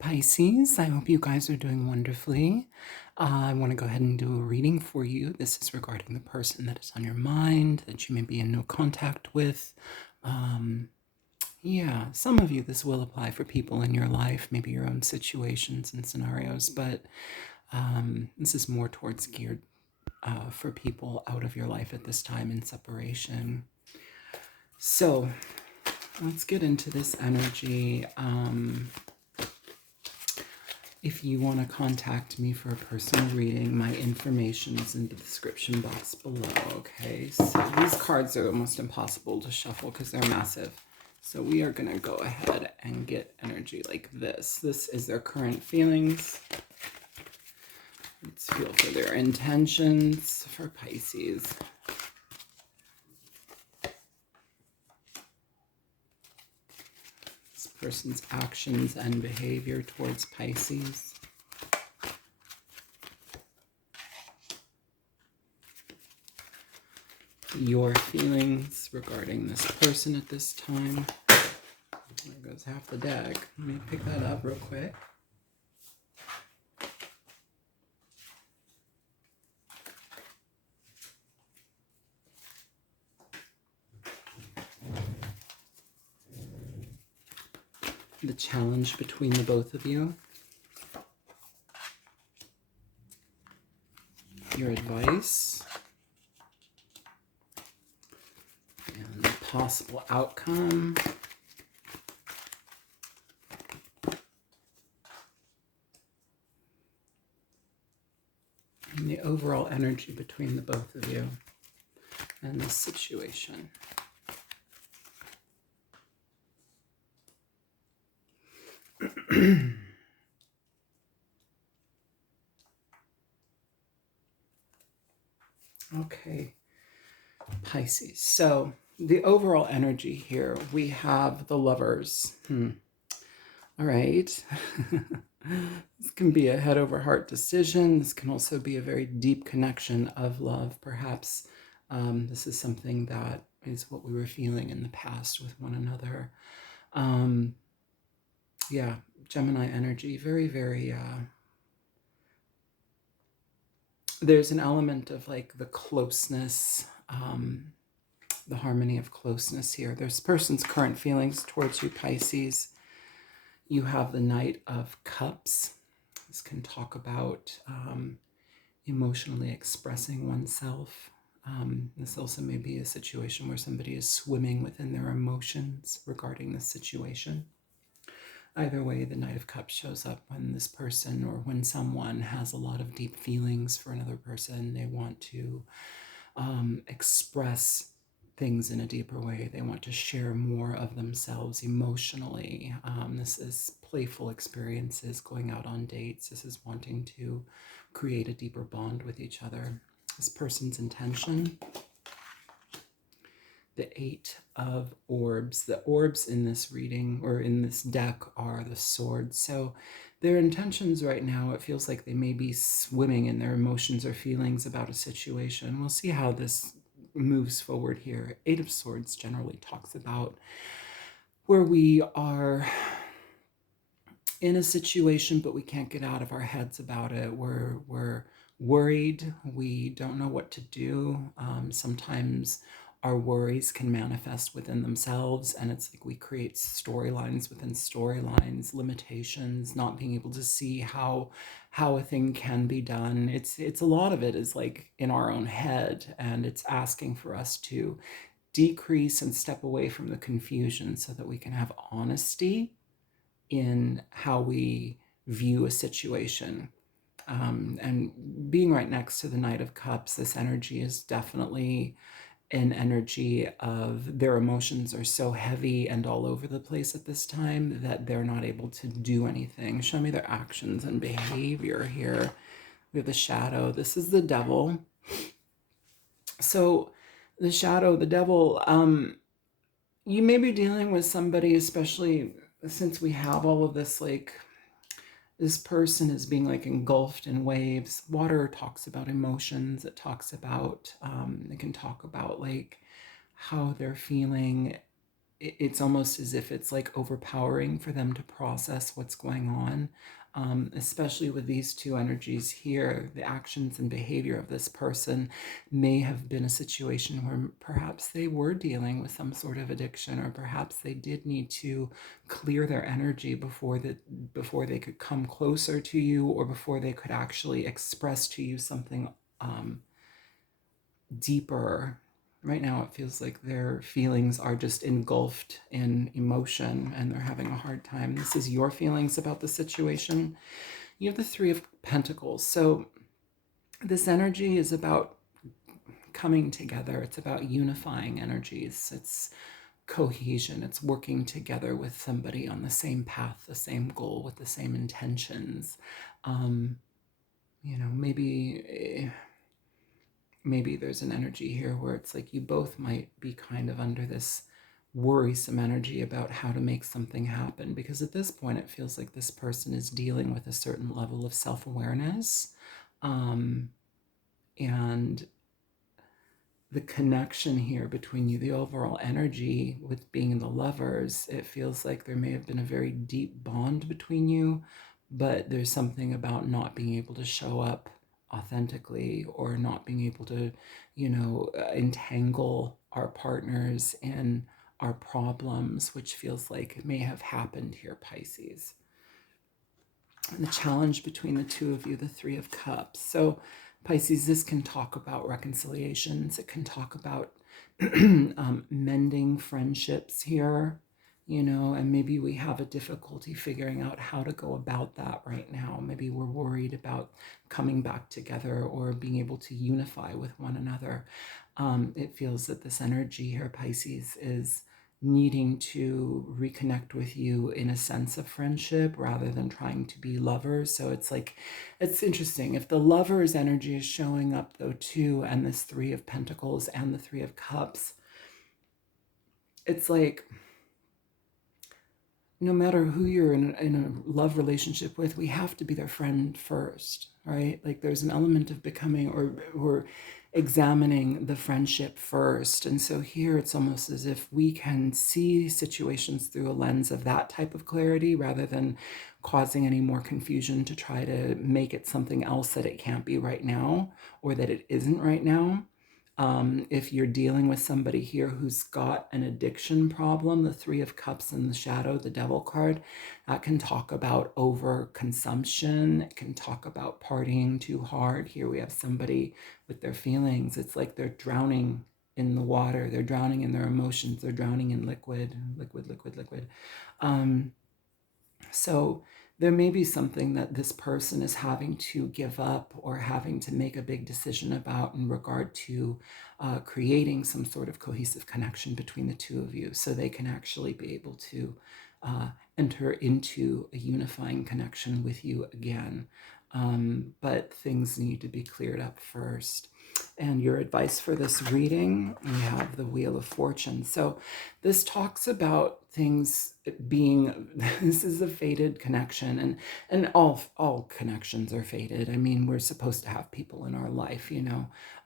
Pisces, I hope you guys are doing wonderfully. I want to go ahead and do a reading for you. This is regarding the person that is on your mind, that you may be in no contact with. Yeah, some of you, this will apply for people in your life, maybe your own situations and scenarios, but this is more towards geared for people out of your life at this time in separation. So let's get into this energy. If you want to contact me for a personal reading, my information is in the description box below, okay? So these cards are almost impossible to shuffle because they're massive. So we are going to go ahead and get energy like this. This is their current feelings. Let's feel for their intentions for Pisces. This person's actions and behavior towards Pisces. Your feelings regarding this person at this time. There goes half the deck. Let me pick that up real quick. The challenge between the both of you. Your advice. And the possible outcome. And the overall energy between the both of you and this situation. Okay, Pisces. So the overall energy here, we have the Lovers. All right. This can be a head over heart decision. This can also be a very deep connection of love. Perhaps this is something that is what we were feeling in the past with one another. Yeah, Gemini energy, very, very, there's an element of like the closeness, the harmony of closeness here. This person's current feelings towards you, Pisces. You have the Knight of Cups. This can talk about emotionally expressing oneself. This also may be a situation where somebody is swimming within their emotions regarding this situation. Either way, the Knight of Cups shows up when this person or when someone has a lot of deep feelings for another person. They want to express things in a deeper way. They want to share more of themselves emotionally. This is playful experiences, going out on dates. This is wanting to create a deeper bond with each other. This person's intention. The Eight of Orbs. The orbs in this reading or in this deck are the swords. So their intentions right now, it feels like they may be swimming in their emotions or feelings about a situation. We'll see how this moves forward here. Eight of Swords generally talks about where we are in a situation, but we can't get out of our heads about it. We're worried. We don't know what to do. Sometimes our worries can manifest within themselves, and it's like we create storylines within storylines, limitations, not being able to see how a thing can be done. It's a lot of it is like in our own head, and it's asking for us to decrease and step away from the confusion so that we can have honesty in how we view a situation. And being right next to the Knight of Cups, this energy is definitely an energy of their emotions are so heavy and all over the place at this time that they're not able to do anything. Show me their actions and behavior here. We have the Shadow. This is the Devil. So the Shadow, the Devil, you may be dealing with somebody, especially since we have all of this, like, this person is being like engulfed in waves. Water talks about emotions. It talks about, it can talk about like how they're feeling it's almost as if it's like overpowering for them to process what's going on. Especially with these two energies here, the actions and behavior of this person may have been a situation where perhaps they were dealing with some sort of addiction, or perhaps they did need to clear their energy before they could come closer to you, or before they could actually express to you something deeper. Right now, it feels like their feelings are just engulfed in emotion and they're having a hard time. This is your feelings about the situation. You have the Three of Pentacles. So, this energy is about coming together, it's about unifying energies, it's cohesion, it's working together with somebody on the same path, the same goal, with the same intentions. Maybe there's an energy here where it's like you both might be kind of under this worrisome energy about how to make something happen, because at this point it feels like this person is dealing with a certain level of self-awareness, and the connection here between you, the overall energy with being the Lovers, it feels like there may have been a very deep bond between you, but there's something about not being able to show up authentically, or not being able to, entangle our partners in our problems, which feels like it may have happened here, Pisces. And the challenge between the two of you, the Three of Cups. So Pisces, this can talk about reconciliations. It can talk about mending friendships here, and maybe we have a difficulty figuring out how to go about that right now. Maybe we're worried about coming back together or being able to unify with one another. It feels that this energy here, Pisces, is needing to reconnect with you in a sense of friendship rather than trying to be lovers. So it's like, it's interesting. If the Lover's energy is showing up though too, and this Three of Pentacles and the Three of Cups, it's like, no matter who you're in a love relationship with, we have to be their friend first, right? Like there's an element of becoming or examining the friendship first. And so here it's almost as if we can see situations through a lens of that type of clarity rather than causing any more confusion to try to make it something else that it can't be right now, or that it isn't right now. If you're dealing with somebody here who's got an addiction problem, the Three of Cups in the shadow, the Devil card, that can talk about overconsumption. It can talk about partying too hard. Here we have somebody with their feelings. It's like they're drowning in the water. They're drowning in their emotions. They're drowning in liquid. So there may be something that this person is having to give up or having to make a big decision about in regard to creating some sort of cohesive connection between the two of you, so they can actually be able to enter into a unifying connection with you again. But things need to be cleared up first. And your advice for this reading, we have the Wheel of Fortune. So this talks about things being, this is a fated connection, and all connections are fated. I mean, we're supposed to have people in our life,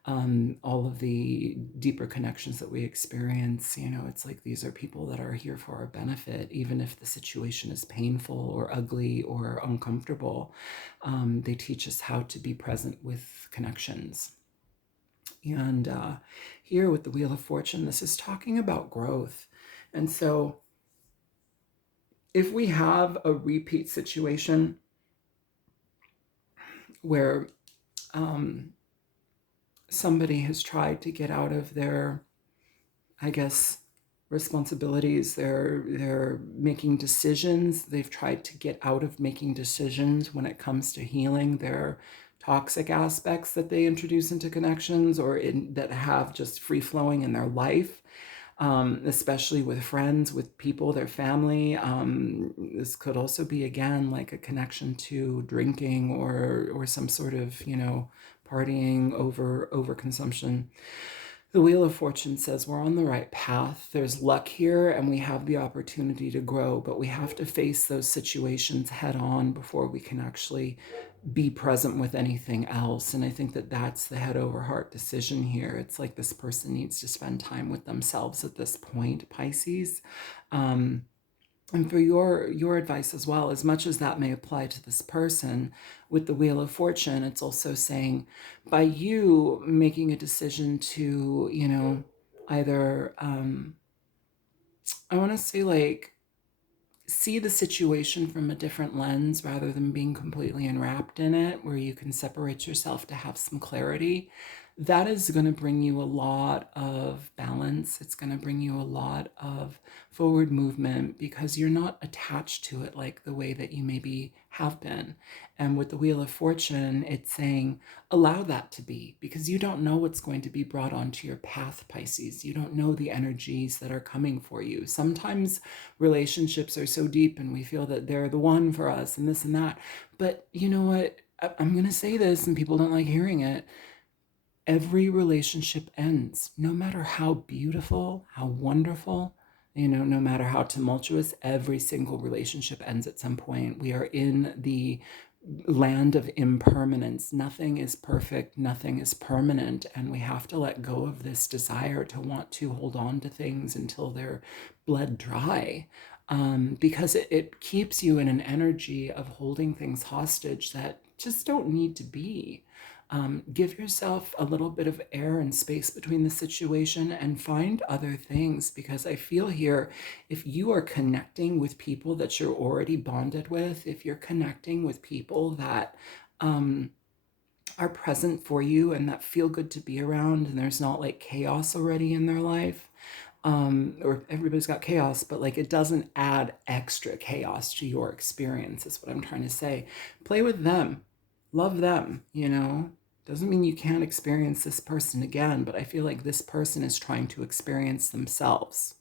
all of the deeper connections that we experience, it's like these are people that are here for our benefit, even if the situation is painful or ugly or uncomfortable. They teach us how to be present with connections. And here with the Wheel of Fortune, this is talking about growth. And so if we have a repeat situation where somebody has tried to get out of their, I guess, responsibilities, they're making decisions, they've tried to get out of making decisions when it comes to healing their toxic aspects that they introduce into connections, or that have just free flowing in their life, especially with friends, with people, their family. This could also be, again, like a connection to drinking or some sort of, partying, over consumption. The Wheel of Fortune says we're on the right path. There's luck here and we have the opportunity to grow, but we have to face those situations head on before we can actually be present with anything else. And I think that that's the head over heart decision here. It's like this person needs to spend time with themselves at this point, Pisces. And for your advice as well, as much as that may apply to this person, with the Wheel of Fortune, it's also saying by you making a decision to, either, I want to say like, see the situation from a different lens rather than being completely enwrapped in it, where you can separate yourself to have some clarity. That is going to bring you a lot of balance. It's going to bring you a lot of forward movement because you're not attached to it like the way that you maybe have been. And with the Wheel of Fortune, it's saying allow that to be, because you don't know what's going to be brought onto your path, Pisces. You don't know the energies that are coming for you. Sometimes relationships are so deep and we feel that they're the one for us and this and that. But you know what? I'm going to say this and people don't like hearing it. Every relationship ends, no matter how beautiful, how wonderful, no matter how tumultuous, every single relationship ends at some point. We are in the land of impermanence. Nothing is perfect, nothing is permanent, and we have to let go of this desire to want to hold on to things until they're bled dry. Because it keeps you in an energy of holding things hostage that just don't need to be. Give yourself a little bit of air and space between the situation and find other things, because I feel here, if you are connecting with people that you're already bonded with, if you're connecting with people that are present for you and that feel good to be around, and there's not like chaos already in their life, or everybody's got chaos, but like it doesn't add extra chaos to your experience, is what I'm trying to say. Play with them, love them, Doesn't mean you can't experience this person again, but I feel like this person is trying to experience themselves.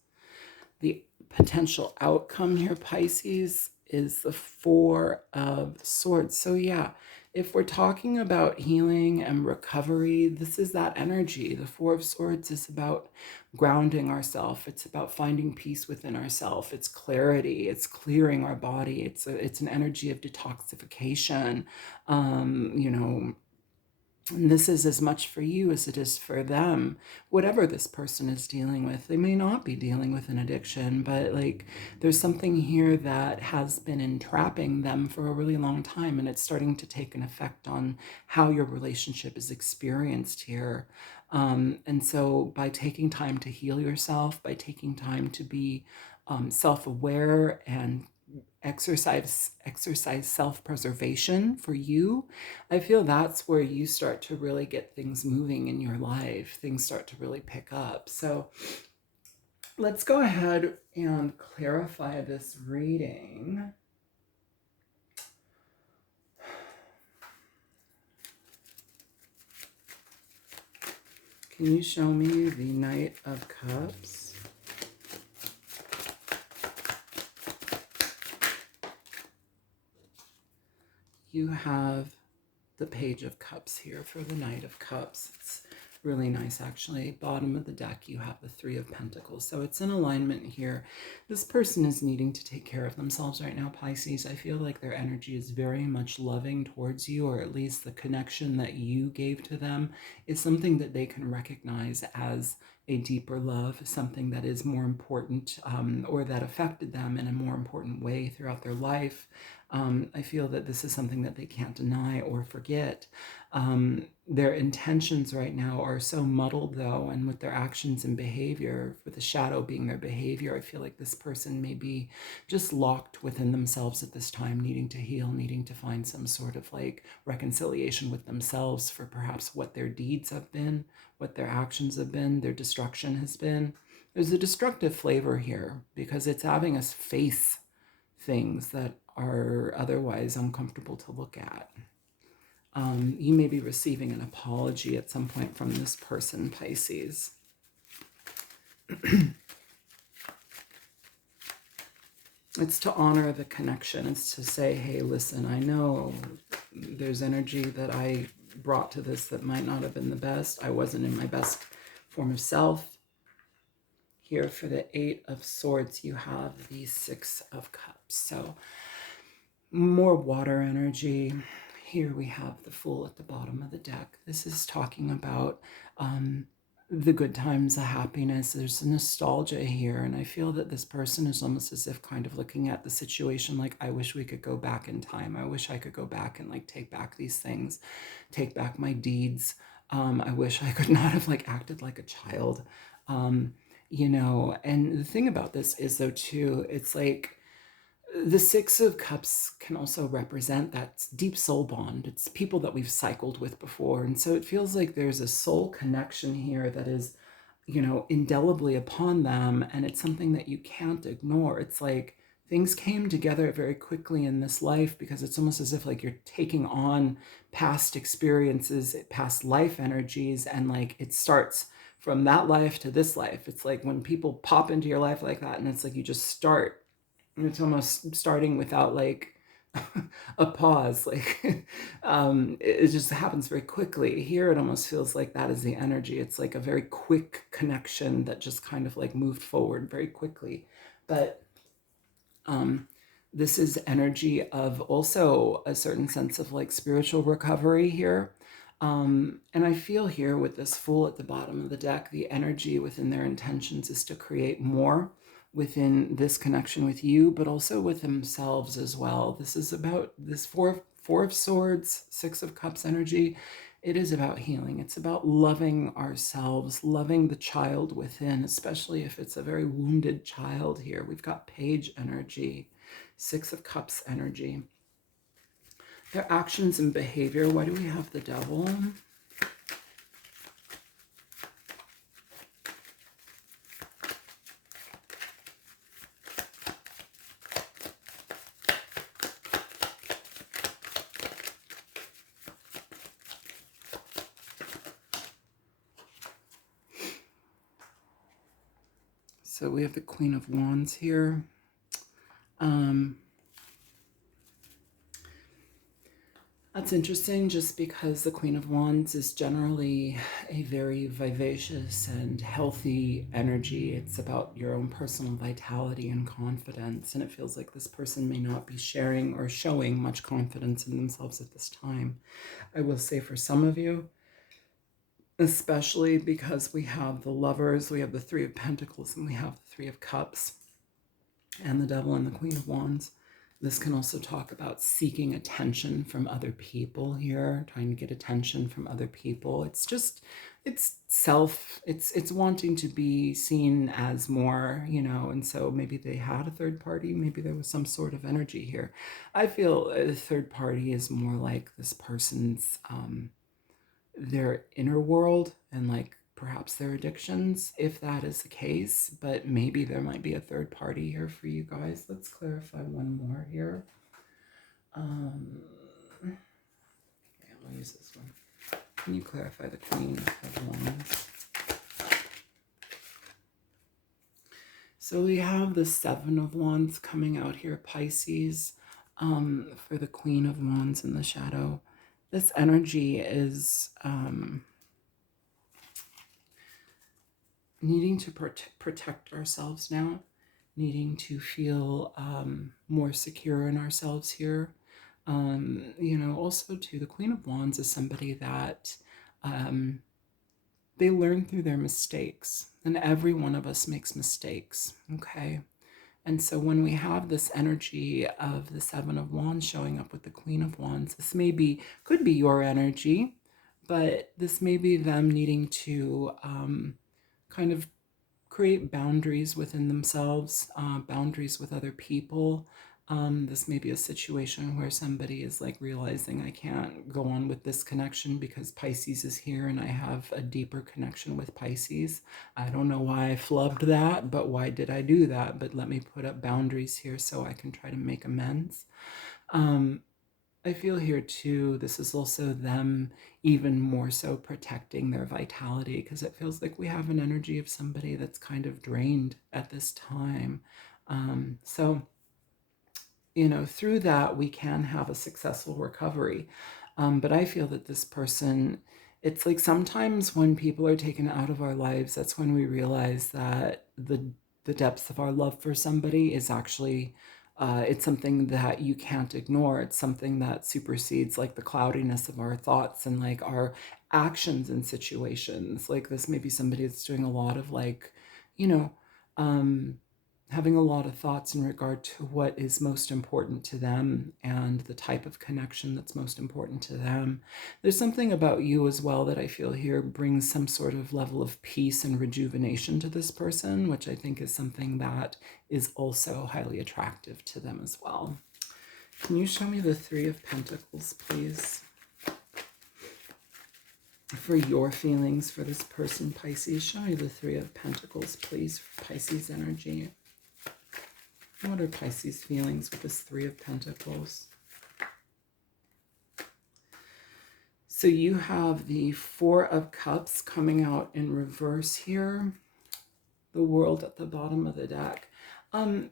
The potential outcome here, Pisces, is the Four of Swords. So yeah, if we're talking about healing and recovery, this is that energy. The Four of Swords is about grounding ourselves. It's about finding peace within ourselves. It's clarity. It's clearing our body. It's an energy of detoxification. And this is as much for you as it is for them. Whatever this person is dealing with, they may not be dealing with an addiction, but like there's something here that has been entrapping them for a really long time, and it's starting to take an effect on how your relationship is experienced here. And so by taking time to heal yourself, by taking time to be self-aware and exercise self-preservation for you, I feel that's where you start to really get things moving in your life. Things start to really pick up. So let's go ahead and clarify this reading. Can you show me the Knight of Cups? You have the Page of Cups here for the Knight of Cups. It's really nice, actually. Bottom of the deck, you have the Three of Pentacles. So it's in alignment here. This person is needing to take care of themselves right now, Pisces. I feel like their energy is very much loving towards you, or at least the connection that you gave to them is something that they can recognize as a deeper love, something that is more important, or that affected them in a more important way throughout their life. I feel that this is something that they can't deny or forget. Their intentions right now are so muddled, though, and with their actions and behavior, with the shadow being their behavior, I feel like this person may be just locked within themselves at this time, needing to heal, needing to find some sort of like reconciliation with themselves for perhaps what their deeds have been, what their actions have been, their destruction has been. There's a destructive flavor here because it's having us face things that are otherwise uncomfortable to look at. You may be receiving an apology at some point from this person, Pisces. It's to honor the connection. It's to say, hey, listen, I know there's energy that I brought to this that might not have been the best. I wasn't in my best form of self. Here for the Eight of Swords, you have the Six of Cups. So more water energy. Here we have the Fool at the bottom of the deck. This is talking about the good times, the happiness. There's a nostalgia here, and I feel that this person is almost as if kind of looking at the situation like, I wish we could go back in time. I wish I could go back and like take back these things, take back my deeds. I wish I could not have like acted like a child. You know, and the thing about this is though too, it's like the Six of Cups can also represent that deep soul bond. It's people that we've cycled with before. And so it feels like there's a soul connection here that is, you know, indelibly upon them. And it's something that you can't ignore. It's like things came together very quickly in this life, because it's almost as if like you're taking on past experiences, past life energies, and like it starts from that life to this life. It's like when people pop into your life like that, and it's like you just start, and it's almost starting without like a pause. Like it just happens very quickly. Here it almost feels like that is the energy. It's like a very quick connection that just kind of like moved forward very quickly. But this is energy of also a certain sense of like spiritual recovery here. And I feel here with this Fool at the bottom of the deck, the energy within their intentions is to create more within this connection with you, but also with themselves as well. This is about this four of Swords, Six of Cups energy. It is about healing. It's about loving ourselves, loving the child within, especially if it's a very wounded child here. We've got Page energy, Six of Cups energy. Their actions and behavior. Why do we have the Devil? So we have the Queen of Wands here. That's interesting, just because the Queen of Wands is generally a very vivacious and healthy energy. It's about your own personal vitality and confidence, and it feels like this person may not be sharing or showing much confidence in themselves at this time. I will say for some of you, especially because we have the Lovers, we have the Three of Pentacles, and we have the Three of Cups, and the Devil and the Queen of Wands. This can also talk about seeking attention from other people here, trying to get attention from other people. It's just, it's wanting to be seen as more, you know, and so maybe they had a third party, maybe there was some sort of energy here. I feel a third party is more like this person's, their inner world and like perhaps their addictions, if that is the case, but maybe there might be a third party here for you guys. Let's clarify one more here. Okay, I'll use this one. Can you clarify the Queen of Wands? So we have the Seven of Wands coming out here, Pisces, for the Queen of Wands in the shadow. This energy is needing to protect ourselves now, needing to feel more secure in ourselves here. You know, also too, the Queen of Wands is somebody that they learn through their mistakes, and every one of us makes mistakes, okay? And so when we have this energy of the Seven of Wands showing up with the Queen of Wands, this could be your energy, but this may be them needing to kind of create boundaries within themselves, boundaries with other people. This may be a situation where somebody is like realizing, I can't go on with this connection because Pisces is here and I have a deeper connection with Pisces. I don't know why I flubbed that, but why did I do that? But let me put up boundaries here so I can try to make amends. I feel here too, this is also them even more so protecting their vitality, because it feels like we have an energy of somebody that's kind of drained at this time. So, you know, through that we can have a successful recovery. But I feel that this person It's like sometimes when people are taken out of our lives, that's when we realize that the depths of our love for somebody is actually it's something that you can't ignore. It's something that supersedes like the cloudiness of our thoughts and like our actions in situations. Like this may be somebody that's doing a lot of like, you know, um, having a lot of thoughts in regard to what is most important to them and the type of connection that's most important to them. There's something about you as well that I feel here brings some sort of level of peace and rejuvenation to this person, which I think is something that is also highly attractive to them as well. Can you show me the Three of Pentacles, please? For your feelings for this person, Pisces. Show me the Three of Pentacles, please, for Pisces energy. What are Pisces' feelings with this Three of Pentacles? So you have the Four of Cups coming out in reverse here. The World at the bottom of the deck.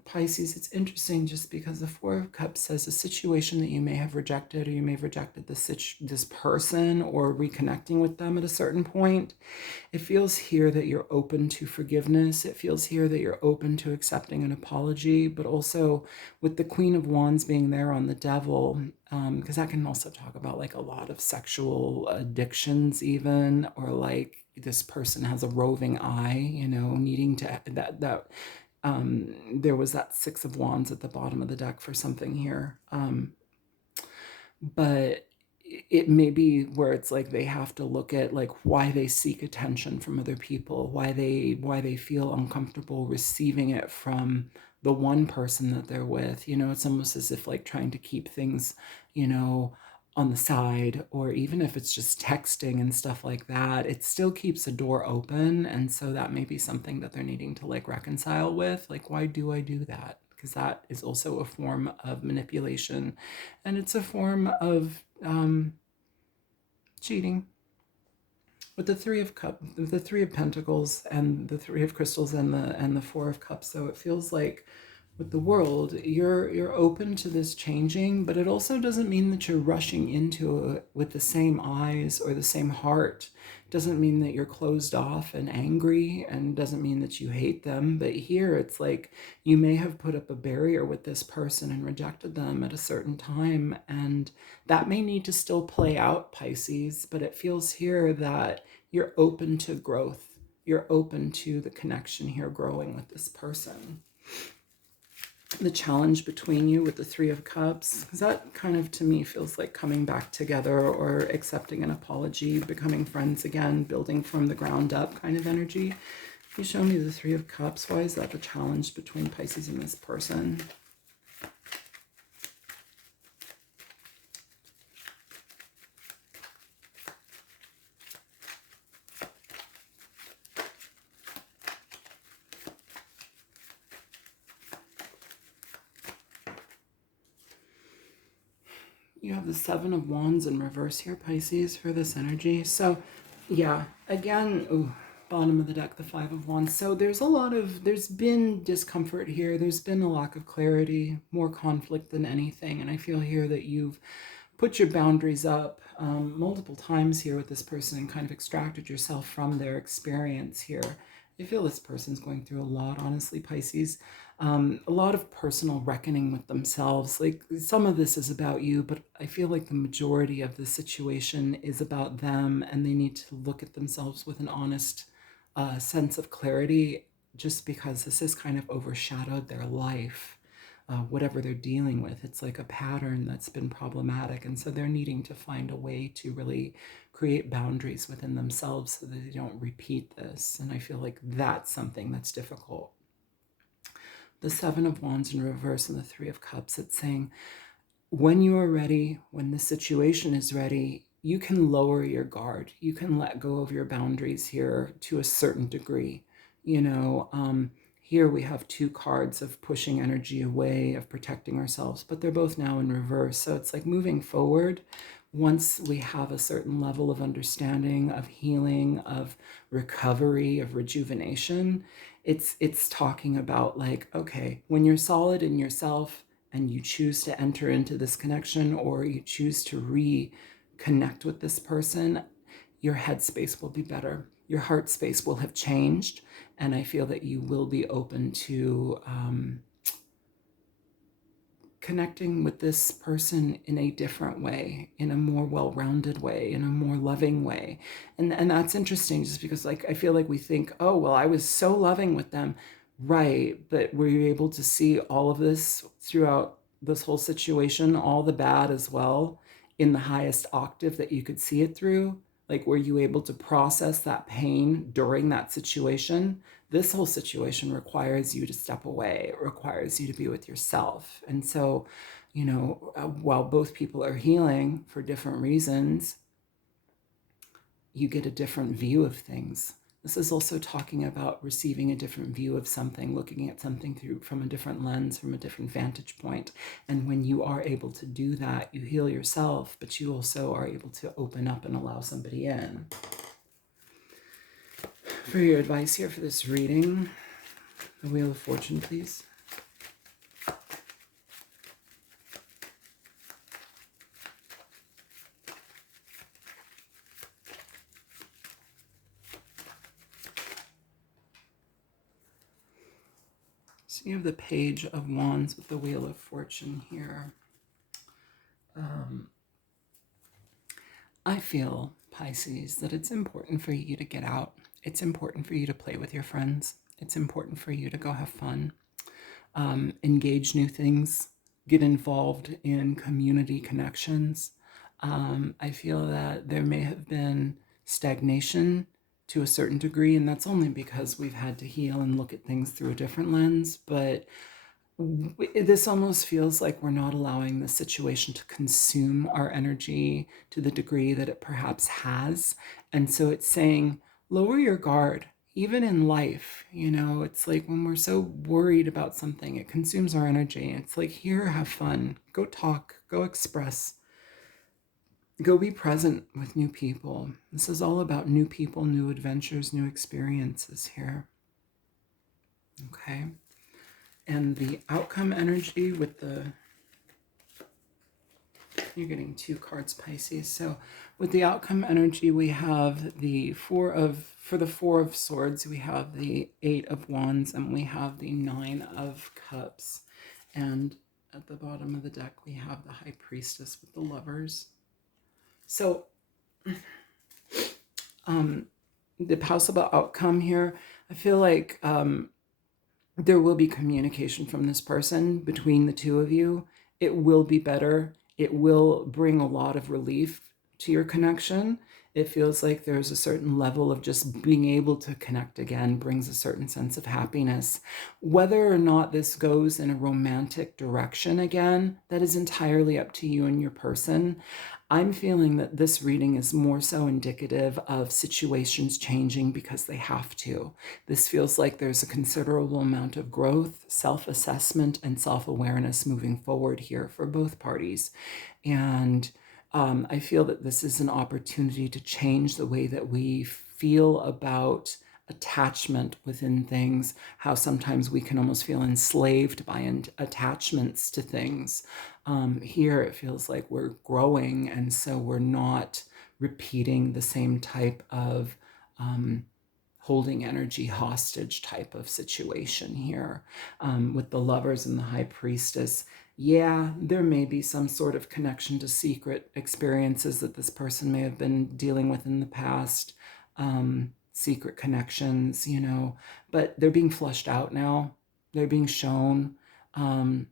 Pisces, it's interesting just because the Four of Cups says a situation that you may have rejected, or you may have rejected this person or reconnecting with them at a certain point. It feels here that you're open to forgiveness. It feels here that you're open to accepting an apology, but also with the Queen of Wands being there on the Devil, because that can also talk about like a lot of sexual addictions even, or like this person has a roving eye, you know, needing to, there was that Six of Wands at the bottom of the deck for something here. But it may be where it's like they have to look at like why they seek attention from other people, why they feel uncomfortable receiving it from the one person that they're with. You know, it's almost as if like trying to keep things, you know, on the side, or even if it's just texting and stuff like that, it still keeps a door open. And so that may be something that they're needing to like reconcile with. Like, why do I do that? Because that is also a form of manipulation, and it's a form of cheating. With the the Three of Pentacles, and the Three of Crystals, and the Four of Cups, so it feels like with the World, you're open to this changing, but it also doesn't mean that you're rushing into it with the same eyes or the same heart. It doesn't mean that you're closed off and angry, and doesn't mean that you hate them. But here it's like you may have put up a barrier with this person and rejected them at a certain time, and that may need to still play out, Pisces, but it feels here that you're open to growth. You're open to the connection here growing with this person. The challenge between you with the Three of Cups, because that kind of to me feels like coming back together or accepting an apology, becoming friends again, building from the ground up kind of energy. Can you show me the Three of Cups? Why is that the challenge between Pisces and this person? You have the Seven of Wands in reverse here, Pisces, for this energy. So, yeah, again, ooh, bottom of the deck, the Five of Wands. So there's been discomfort here. There's been a lack of clarity, more conflict than anything. And I feel here that you've put your boundaries up multiple times here with this person and kind of extracted yourself from their experience here. I feel this person's going through a lot, honestly, Pisces. A lot of personal reckoning with themselves. Like some of this is about you, but I feel like the majority of the situation is about them, and they need to look at themselves with an honest sense of clarity, just because this has kind of overshadowed their life. Whatever they're dealing with, it's like a pattern that's been problematic, and so they're needing to find a way to really create boundaries within themselves so that they don't repeat this. And I feel like that's something that's difficult. The Seven of Wands in reverse and the Three of Cups, it's saying when you are ready, when the situation is ready, you can lower your guard. You can let go of your boundaries here to a certain degree. You know, here we have two cards of pushing energy away, of protecting ourselves, but they're both now in reverse. So it's like moving forward. Once we have a certain level of understanding, of healing, of recovery, of rejuvenation, it's talking about like, okay, when you're solid in yourself and you choose to enter into this connection, or you choose to reconnect with this person, your headspace will be better. Your heart space will have changed, and I feel that you will be open to connecting with this person in a different way, in a more well-rounded way, in a more loving way. And that's interesting, just because like I feel like we think, oh, well, I was so loving with them. Right, but were you able to see all of this throughout this whole situation, all the bad as well, in the highest octave that you could see it through? Like, were you able to process that pain during that situation? This whole situation requires you to step away. It requires you to be with yourself. And so, while both people are healing for different reasons, you get a different view of things. This is also talking about receiving a different view of something, looking at something through from a different lens, from a different vantage point. And when you are able to do that, you heal yourself, but you also are able to open up and allow somebody in. For your advice here for this reading, the Wheel of Fortune, please. So you have the Page of Wands with the Wheel of Fortune here. I feel, Pisces, that it's important for you to get out. It's important for you to play with your friends. It's important for you to go have fun, engage new things, get involved in community connections. I feel that there may have been stagnation to a certain degree, and that's only because we've had to heal and look at things through a different lens. But this almost feels like we're not allowing the situation to consume our energy to the degree that it perhaps has. And so it's saying, lower your guard, even in life. It's like when we're so worried about something, it consumes our energy. It's like, here, have fun, go talk, go express, go be present with new people. This is all about new people, new adventures, new experiences here. Okay. And the outcome energy with you're getting 2 cards, Pisces. So with the outcome energy, we have for the 4 of Swords, we have the 8 of Wands, and we have the 9 of Cups. And at the bottom of the deck, we have the High Priestess with the Lovers. So the possible outcome here, I feel like there will be communication from this person between the two of you. It will be better. It will bring a lot of relief to your connection. It feels like there's a certain level of just being able to connect again brings a certain sense of happiness. Whether or not this goes in a romantic direction again, that is entirely up to you and your person. I'm feeling that this reading is more so indicative of situations changing because they have to. This feels like there's a considerable amount of growth, self-assessment, and self-awareness moving forward here for both parties. And I feel that this is an opportunity to change the way that we feel about attachment within things, how sometimes we can almost feel enslaved by attachments to things. Here it feels like we're growing, and so we're not repeating the same type of holding energy hostage type of situation here. With the Lovers and the High Priestess, yeah, there may be some sort of connection to secret experiences that this person may have been dealing with in the past, secret connections, but they're being flushed out now. They're being shown, and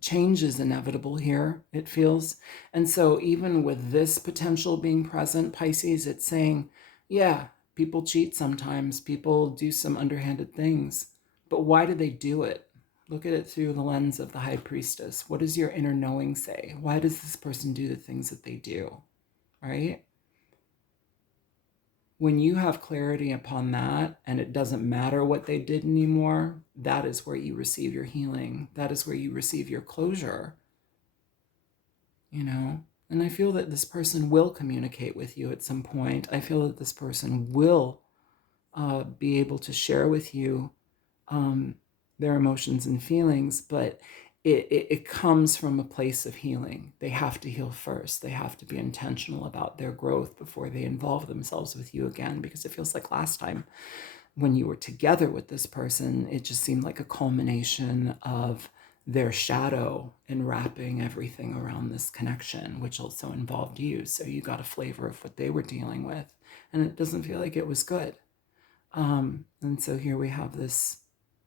change is inevitable here, it feels. And so even with this potential being present, Pisces, it's saying, yeah, people cheat sometimes, people do some underhanded things, but why do they do it? Look at it through the lens of the High Priestess. What does your inner knowing say? Why does this person do the things that they do, right? When you have clarity upon that, and it doesn't matter what they did anymore, that is where you receive your healing. That is where you receive your closure, And I feel that this person will communicate with you at some point. I feel that this person will be able to share with you their emotions and feelings, but it comes from a place of healing. They have to heal first. They have to be intentional about their growth before they involve themselves with you again, because it feels like last time when you were together with this person, it just seemed like a culmination of their shadow enwrapping everything around this connection, which also involved you. So you got a flavor of what they were dealing with, and it doesn't feel like it was good. And so here we have this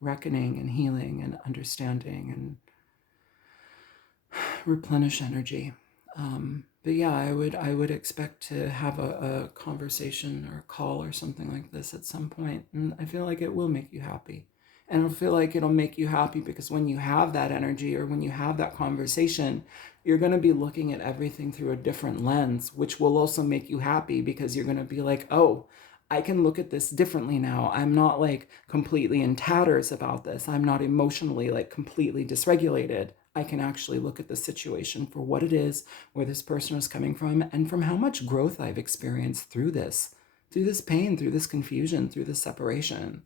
reckoning and healing and understanding and replenish energy. But yeah, I would expect to have a conversation or a call or something like this at some point, and I feel like it will make you happy. And I feel like it'll make you happy because when you have that energy or when you have that conversation, you're going to be looking at everything through a different lens, which will also make you happy because you're going to be like, oh, I can look at this differently now. I'm not like completely in tatters about this. I'm not emotionally like completely dysregulated. I can actually look at the situation for what it is, where this person is coming from, and from how much growth I've experienced through this pain, through this confusion, through this separation.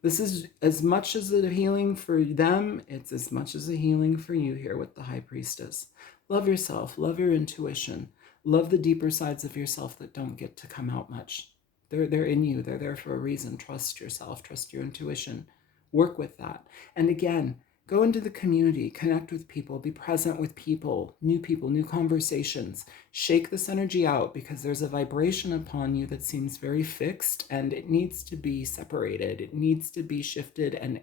This is as much as a healing for them, it's as much as a healing for you here with the High Priestess. Love yourself, love your intuition, love the deeper sides of yourself that don't get to come out much. They're in you, they're there for a reason. Trust yourself, trust your intuition, work with that. And again, go into the community, connect with people, be present with people, new conversations. Shake this energy out because there's a vibration upon you that seems very fixed and it needs to be separated. It needs to be shifted and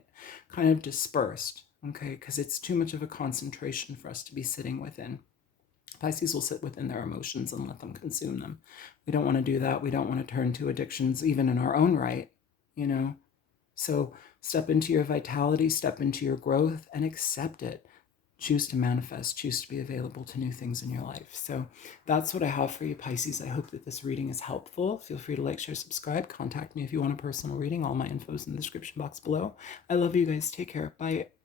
kind of dispersed, okay? Because it's too much of a concentration for us to be sitting within. Pisces will sit within their emotions and let them consume them. We don't want to do that. We don't want to turn to addictions, even in our own right, you know? So step into your vitality, step into your growth, and accept it. Choose to manifest, choose to be available to new things in your life. So that's what I have for you, Pisces. I hope that this reading is helpful. Feel free to like, share, subscribe. Contact me if you want a personal reading. All my info is in the description box below. I love you guys. Take care. Bye.